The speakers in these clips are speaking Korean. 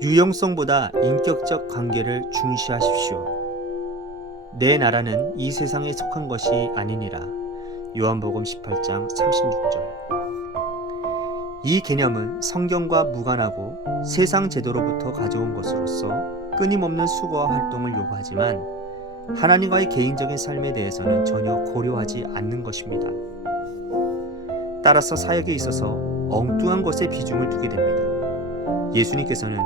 유용성보다 인격적 관계를 중시하십시오. 내 나라는 이 세상에 속한 것이 아니니라. 요한복음 18장 36절. 이 개념은 성경과 무관하고 세상 제도로부터 가져온 것으로서 끊임없는 수고와 활동을 요구하지만 하나님과의 개인적인 삶에 대해서는 전혀 고려하지 않는 것입니다. 따라서 사역에 있어서 엉뚱한 것에 비중을 두게 됩니다. 예수님께서는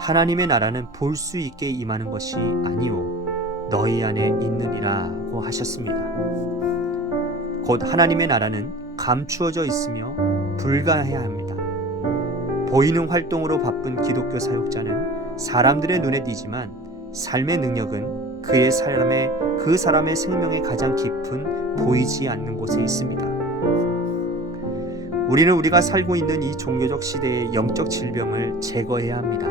하나님의 나라는 볼 수 있게 임하는 것이 아니오 너희 안에 있느니라고 하셨습니다. 곧 하나님의 나라는 감추어져 있으며 불가해야 합니다. 보이는 활동으로 바쁜 기독교 사역자는 사람들의 눈에 띄지만 삶의 능력은 그 사람의 생명의 가장 깊은 보이지 않는 곳에 있습니다. 우리는 우리가 살고 있는 이 종교적 시대의 영적 질병을 제거해야 합니다.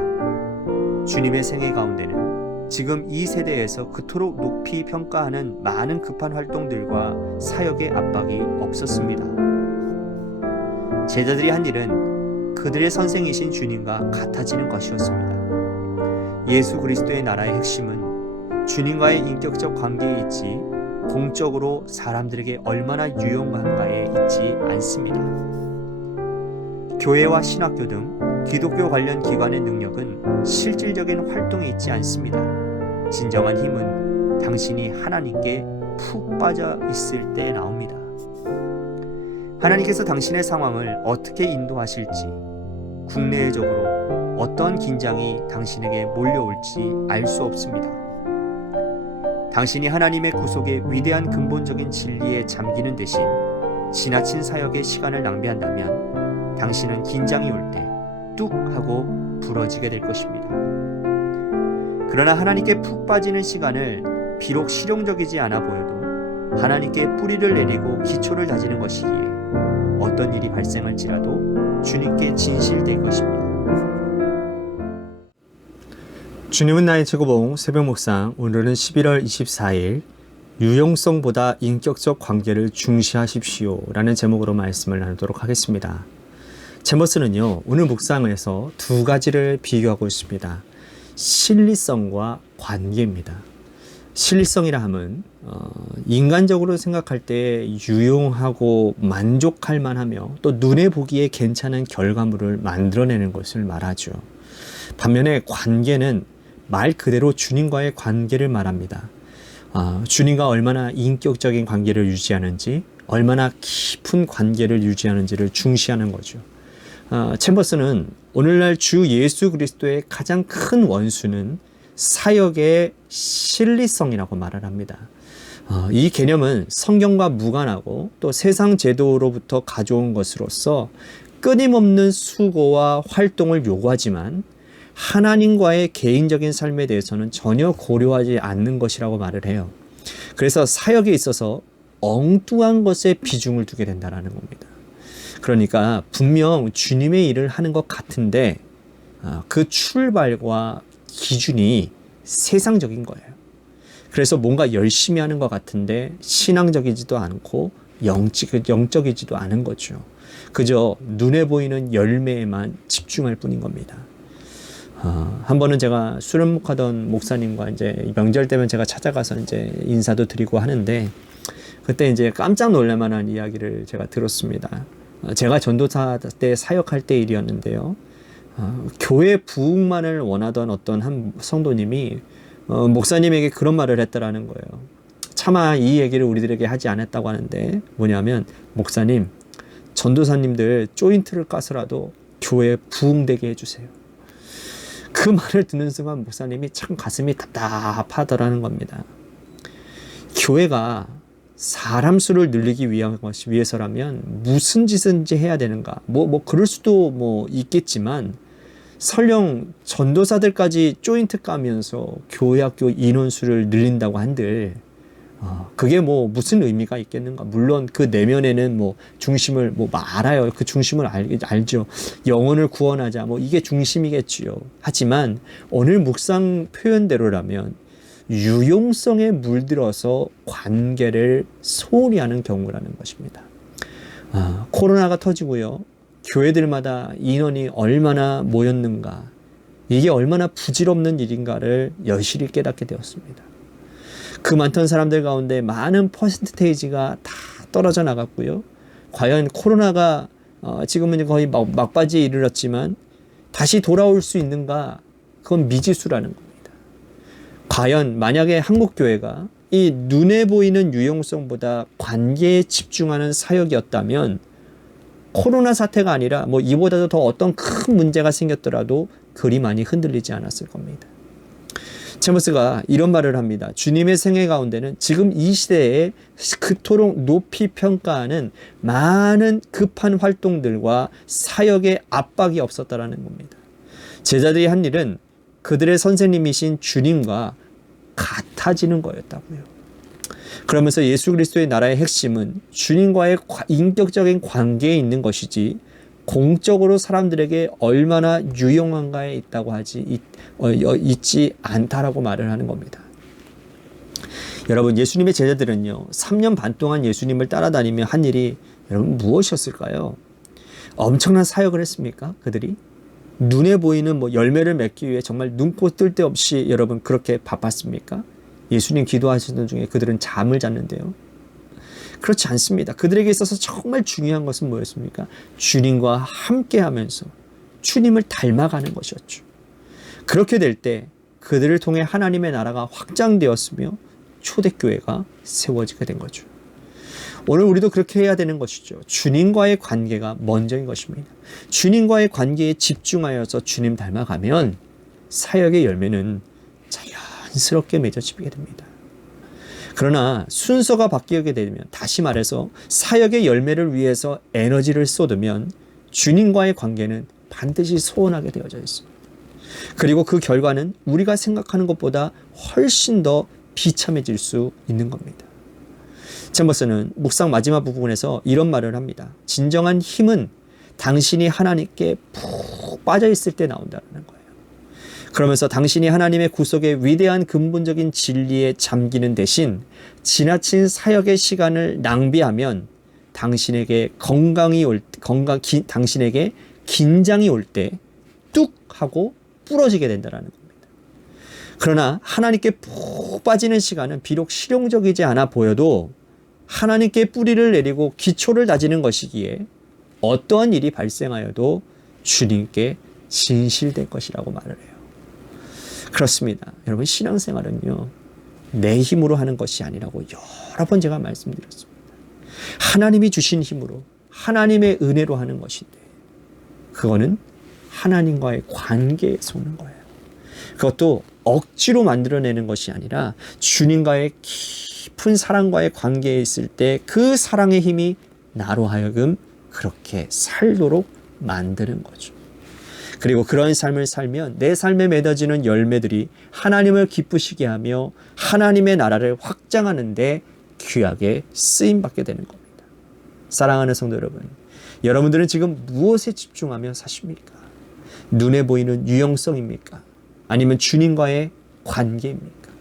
주님의 생애 가운데는 지금 이 세대에서 그토록 높이 평가하는 많은 급한 활동들과 사역의 압박이 없었습니다. 제자들이 한 일은 그들의 선생이신 주님과 같아지는 것이었습니다. 예수 그리스도의 나라의 핵심은 주님과의 인격적 관계에 있지 공적으로 사람들에게 얼마나 유용한가에 있지 않습니다. 교회와 신학교 등 기독교 관련 기관의 능력은 실질적인 활동에 있지 않습니다. 진정한 힘은 당신이 하나님께 푹 빠져 있을 때 나옵니다. 하나님께서 당신의 상황을 어떻게 인도하실지, 국내적으로 어떤 긴장이 당신에게 몰려올지 알 수 없습니다. 당신이 하나님의 구속의 위대한 근본적인 진리에 잠기는 대신 지나친 사역에 시간을 낭비한다면 당신은 긴장이 올 때 뚝 하고 부러지게 될 것입니다. 그러나 하나님께 푹 빠지는 시간을 비록 실용적이지 않아 보여도 하나님께 뿌리를 내리고 기초를 다지는 것이기에 어떤 일이 발생할지라도 주님께 진실될 것입니다. 주님은 나의 최고봉 새벽 묵상, 오늘은 11월 24일 유용성보다 인격적 관계를 중시하십시오 라는 제목으로 말씀을 나누도록 하겠습니다. 제머스는요, 오늘 묵상에서 두 가지를 비교하고 있습니다. 실리성과 관계입니다. 실리성이라 함은 인간적으로 생각할 때 유용하고 만족할 만하며 또 눈에 보기에 괜찮은 결과물을 만들어내는 것을 말하죠. 반면에 관계는 말 그대로 주님과의 관계를 말합니다. 주님과 얼마나 인격적인 관계를 유지하는지, 얼마나 깊은 관계를 유지하는지를 중시하는 거죠. 챔버스는 오늘날 주 예수 그리스도의 가장 큰 원수는 사역의 실리성이라고 말을 합니다. 이 개념은 성경과 무관하고 또 세상 제도로부터 가져온 것으로서 끊임없는 수고와 활동을 요구하지만 하나님과의 개인적인 삶에 대해서는 전혀 고려하지 않는 것이라고 말을 해요. 그래서 사역에 있어서 엉뚱한 것에 비중을 두게 된다는 겁니다. 그러니까 분명 주님의 일을 하는 것 같은데 그 출발과 기준이 세상적인 거예요. 그래서 뭔가 열심히 하는 것 같은데 신앙적이지도 않고 영적이지도 않은 거죠. 그저 눈에 보이는 열매에만 집중할 뿐인 겁니다. 한 번은 제가 수련목하던 목사님과 이제 명절 때면 제가 찾아가서 이제 인사도 드리고 하는데 그때 이제 깜짝 놀랄 만한 이야기를 제가 들었습니다. 제가 전도사 때 사역할 때 일이었는데요. 교회 부흥만을 원하던 어떤 한 성도님이 목사님에게 그런 말을 했다라는 거예요. 차마 이 얘기를 우리들에게 하지 않았다고 하는데 뭐냐면, 목사님, 전도사님들 조인트를 까서라도 교회에 부흥되게 해주세요. 그 말을 듣는 순간 목사님이 참 가슴이 답답하더라는 겁니다. 교회가 사람 수를 늘리기 위해서라면 무슨 짓인지 해야 되는가? 그럴 수도 있겠지만 설령 전도사들까지 조인트 까면서 교회 학교 인원수를 늘린다고 한들 그게 무슨 의미가 있겠는가? 물론 그 내면에는 중심을 알아요. 그 중심을 알죠. 영혼을 구원하자 이게 중심이겠지요. 하지만 오늘 묵상 표현대로라면 유용성에 물들어서 관계를 소홀히 하는 경우라는 것입니다. 코로나가 터지고요. 교회들마다 인원이 얼마나 모였는가. 이게 얼마나 부질없는 일인가를 여실히 깨닫게 되었습니다. 그 많던 사람들 가운데 많은 퍼센테이지가 다 떨어져 나갔고요. 과연 코로나가 지금은 거의 막바지에 이르렀지만 다시 돌아올 수 있는가? 그건 미지수라는 겁니다. 과연 만약에 한국교회가 이 눈에 보이는 유용성보다 관계에 집중하는 사역이었다면 코로나 사태가 아니라 이보다도 더 어떤 큰 문제가 생겼더라도 그리 많이 흔들리지 않았을 겁니다. 제무스가 이런 말을 합니다. 주님의 생애 가운데는 지금 이 시대에 그토록 높이 평가하는 많은 급한 활동들과 사역의 압박이 없었다라는 겁니다. 제자들이 한 일은 그들의 선생님이신 주님과 같아지는 거였다고요. 그러면서 예수 그리스도의 나라의 핵심은 주님과의 인격적인 관계에 있는 것이지 공적으로 사람들에게 얼마나 유용한가에 있다고 있지 않다라고 말을 하는 겁니다. 여러분, 예수님의 제자들은요, 3년 반 동안 예수님을 따라다니며 한 일이 여러분 무엇이었을까요? 엄청난 사역을 했습니까? 그들이? 눈에 보이는 열매를 맺기 위해 정말 눈코 뜰 데 없이 여러분 그렇게 바빴습니까? 예수님 기도하시던 중에 그들은 잠을 잤는데요. 그렇지 않습니다. 그들에게 있어서 정말 중요한 것은 뭐였습니까? 주님과 함께 하면서 주님을 닮아가는 것이었죠. 그렇게 될 때 그들을 통해 하나님의 나라가 확장되었으며 초대교회가 세워지게 된 거죠. 오늘 우리도 그렇게 해야 되는 것이죠. 주님과의 관계가 먼저인 것입니다. 주님과의 관계에 집중하여서 주님 닮아가면 사역의 열매는 자연스럽게 맺어지게 됩니다. 그러나 순서가 바뀌게 되면, 다시 말해서 사역의 열매를 위해서 에너지를 쏟으면 주님과의 관계는 반드시 소원하게 되어져 있습니다. 그리고 그 결과는 우리가 생각하는 것보다 훨씬 더 비참해질 수 있는 겁니다. 챈버스는 묵상 마지막 부분에서 이런 말을 합니다. 진정한 힘은 당신이 하나님께 푹 빠져 있을 때 나온다는 거예요. 그러면서 당신이 하나님의 구속의 위대한 근본적인 진리에 잠기는 대신 지나친 사역의 시간을 낭비하면 당신에게 당신에게 긴장이 올 때 뚝 하고 부러지게 된다는 겁니다. 그러나 하나님께 푹 빠지는 시간은 비록 실용적이지 않아 보여도 하나님께 뿌리를 내리고 기초를 다지는 것이기에 어떠한 일이 발생하여도 주님께 진실될 것이라고 말을 해요. 그렇습니다. 여러분, 신앙생활은요, 내 힘으로 하는 것이 아니라고 여러 번 제가 말씀드렸습니다. 하나님이 주신 힘으로, 하나님의 은혜로 하는 것인데 그거는 하나님과의 관계에서 오는 거예요. 그것도 억지로 만들어내는 것이 아니라 주님과의 깊은 사랑과의 관계에 있을 때 그 사랑의 힘이 나로 하여금 그렇게 살도록 만드는 거죠. 그리고 그런 삶을 살면 내 삶에 맺어지는 열매들이 하나님을 기쁘시게 하며 하나님의 나라를 확장하는 데 귀하게 쓰임받게 되는 겁니다. 사랑하는 성도 여러분, 여러분들은 지금 무엇에 집중하며 사십니까? 눈에 보이는 유용성입니까? 아니면 주님과의 관계입니까?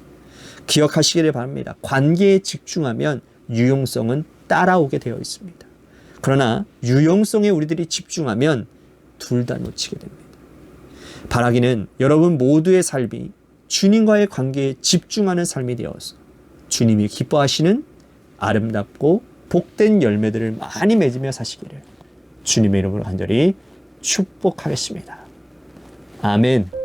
기억하시기를 바랍니다. 관계에 집중하면 유용성은 따라오게 되어 있습니다. 그러나 유용성에 우리들이 집중하면 둘 다 놓치게 됩니다. 바라기는 여러분 모두의 삶이 주님과의 관계에 집중하는 삶이 되어서 주님이 기뻐하시는 아름답고 복된 열매들을 많이 맺으며 사시기를 주님의 이름으로 간절히 축복하겠습니다. 아멘.